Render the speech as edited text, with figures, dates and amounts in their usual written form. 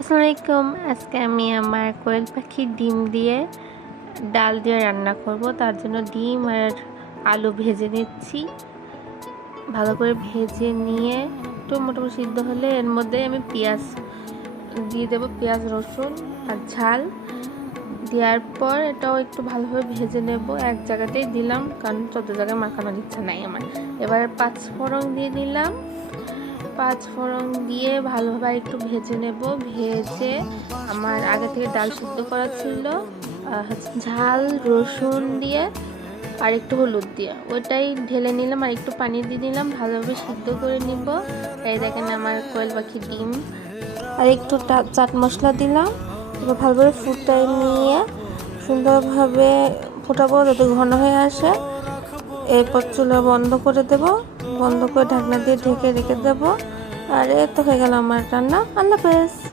আসসালামু আলাইকুম। আজকে আমি আমার কোয়েল পাখির ডিম দিয়ে ডাল দিয়ে রান্না করব। তার জন্য ডিম আর আলু ভেজে নিচ্ছি। ভালো করে ভেজে নিয়ে একটু মোটামুটি সিদ্ধ হলে এর মধ্যে আমি পেঁয়াজ দিয়ে দেবো, পেঁয়াজ রসুন আর ঝাল দেওয়ার পর এটাও একটু ভালোভাবে ভেজে নেব। এক জায়গাতেই দিলাম, কারণ 14 জায়গায় মাখানোর ইচ্ছা নাই আমার। এবার 5 ফোড়ন দিয়ে দিলাম। 5 ফোড়ন দিয়ে ভালোভাবে একটু ভেজে নেব। ভেজে আমার আগে থেকে ডাল সিদ্ধ করা ছিল, ঝাল রসুন দিয়ে আর একটু হলুদ দিয়ে ওইটাই ঢেলে নিলাম, আর একটু পানি দিয়ে দিলাম, ভালোভাবে সিদ্ধ করে নিব। এই দেখেন আমার কোয়েল পাখির ডিম। আর একটু চাট মশলা দিলাম। এবার ভালোভাবে ফুটাই নিয়ে সুন্দরভাবে ফোটাবো যাতে ঘন হয়ে আসে। এরপর চুলা বন্ধ করে দেব, বন্ধ করে ঢাকনা দিয়ে ঢেকে রেখে দেব। আর এই তো হয়ে গেল আমার রান্না। আল্লাহ হাফেজ।